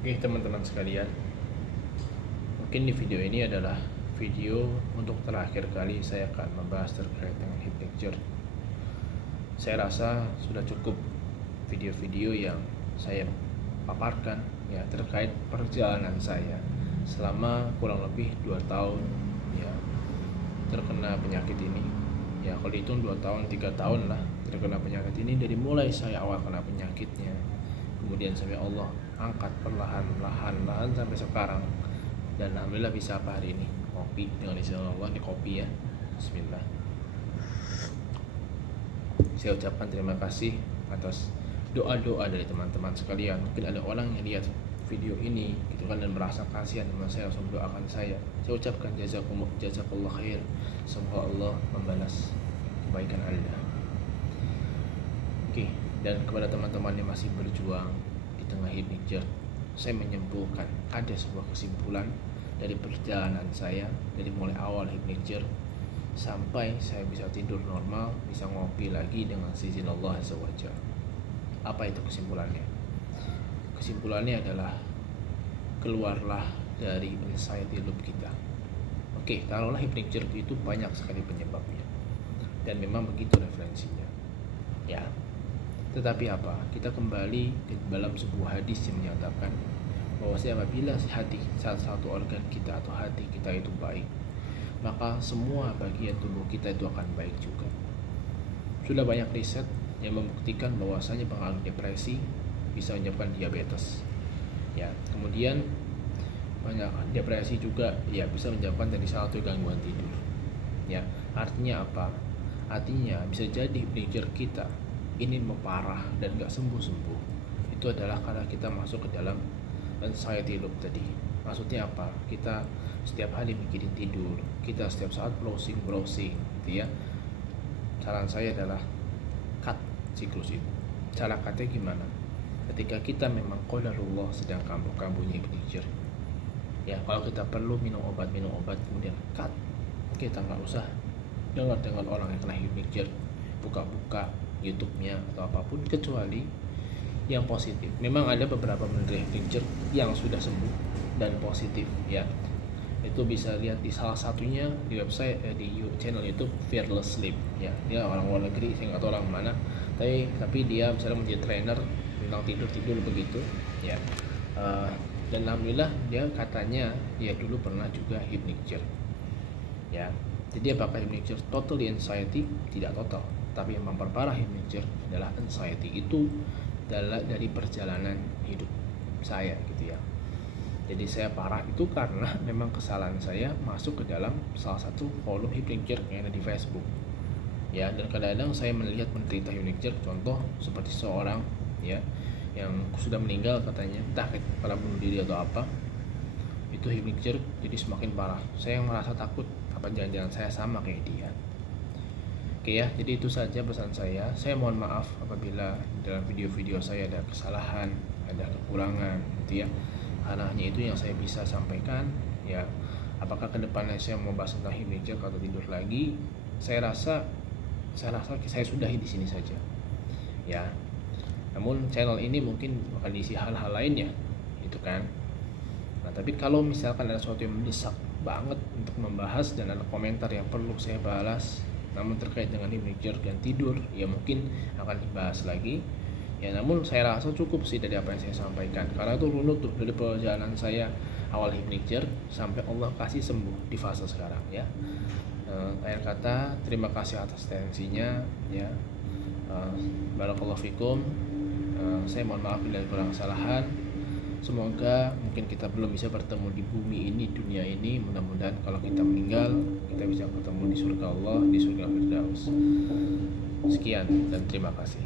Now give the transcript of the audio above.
Oke teman-teman sekalian, mungkin di video ini adalah video untuk terakhir kali saya akan membahas terkait dengan hypnotherapy. Saya rasa sudah cukup video-video yang saya paparkan ya terkait perjalanan saya selama kurang lebih 2 tahun ya terkena penyakit ini. Ya kalau dihitung 2 tahun 3 tahun lah terkena penyakit ini, dari mulai saya awal kena penyakitnya, kemudian sampai Allah angkat perlahan-lahan sampai sekarang, dan alhamdulillah bisa apa hari ini kopi dengan izin Allah. Ini kopi ya, bismillah. Saya ucapkan terima kasih atas doa-doa dari teman-teman sekalian. Mungkin ada orang yang lihat video ini gitu kan dan merasa kasihan sama saya, langsung doakan saya. Saya ucapkan jazakallah khair, semoga Allah membalas kebaikan Anda. Oke, dan kepada teman-teman yang masih berjuang di tengah hypnotherapy, saya menyimpulkan ada sebuah kesimpulan dari perjalanan saya dari mulai awal hypnotherapy sampai saya bisa tidur normal, bisa ngopi lagi dengan izin Allah Azza wa Jalla. Apa itu kesimpulannya? Kesimpulannya adalah keluarlah dari anxiety loop kita. Oke, taruhlah hypnotherapy itu banyak sekali penyebabnya dan memang begitu referensinya ya. Tetapi apa? Kita kembali ke dalam sebuah hadis yang menyatakan bahwa apabila hati, salah satu organ kita atau hati kita itu baik, maka semua bagian tubuh kita itu akan baik juga. Sudah banyak riset yang membuktikan bahwasanya pengaruh depresi bisa menyebabkan diabetes. Ya, kemudian banyak depresi juga ya bisa menyebabkan dari salah satu gangguan tidur. Ya, artinya apa? Artinya bisa jadi pikir kita ini memparah dan gak sembuh-sembuh. Itu adalah karena kita masuk ke dalam anxiety loop tadi. Maksudnya apa? Kita setiap hari mikirin tidur, kita setiap saat browsing gitu ya. Saran saya adalah cut siklus itu. Cara cutnya gimana? Ketika kita memang qadarullah sedang kambuh-kambuhnya hypnotherapy, ya kalau kita perlu minum obat kemudian cut. Kita nggak usah dengar orang yang kena hypnotherapy, buka-buka YouTube-nya atau apapun, kecuali yang positif. Memang ada beberapa penderita hypnotherapy yang sudah sembuh dan positif ya. Itu bisa lihat di salah satunya di website di channel YouTube Fearless Sleep ya. Dia orang luar negeri, saya nggak tahu orang mana, tapi dia misalnya menjadi trainer tentang tidur begitu ya. Dan alhamdulillah dia katanya dia dulu pernah juga hypnotherapy ya. Jadi apakah hypnotherapy totally anxiety? Tidak total, tapi yang memperparah hypnotherapy adalah anxiety itu dari perjalanan hidup saya gitu ya. Jadi saya parah itu karena memang kesalahan saya masuk ke dalam salah satu forum hypnotherapy yang ada di Facebook ya. Dan kadang-kadang saya melihat penderita hypnotherapy, contoh seperti seorang ya yang sudah meninggal katanya, entah pada bunuh diri atau apa, itu hypnotherapy jadi semakin parah. Saya merasa takut, apa jangan-jangan saya sama kayak dia. Oke ya, jadi itu saja pesan saya. Saya mohon maaf apabila dalam video-video saya ada kesalahan, ada kekurangan gitu ya. Karena hanya itu yang saya bisa sampaikan ya. Apakah kedepannya saya mau bahas tentang hypnotherapy atau tidur lagi? Saya rasa saya sudahi di sini saja ya. Namun channel ini mungkin akan diisi hal-hal lainnya gitu kan. Nah, tapi kalau misalkan ada sesuatu yang mendesak banget untuk membahas dan ada komentar yang perlu saya balas, namun terkait dengan hypnotherapy dan tidur, ya mungkin akan dibahas lagi. Ya, namun saya rasa cukup sih dari apa yang saya sampaikan. Karena itu runut tuh dari perjalanan saya awal hypnotherapy sampai Allah kasih sembuh di fase sekarang ya. Akhir kata, terima kasih atas atensinya ya. Barakallahu fikum. Saya mohon maaf bila kurang kesalahan. Semoga mungkin kita belum bisa bertemu di bumi ini, dunia ini. Mudah-mudahan kalau kita meninggal, kita bisa ketemu di surga Allah, di surga Firdaus. Sekian dan terima kasih.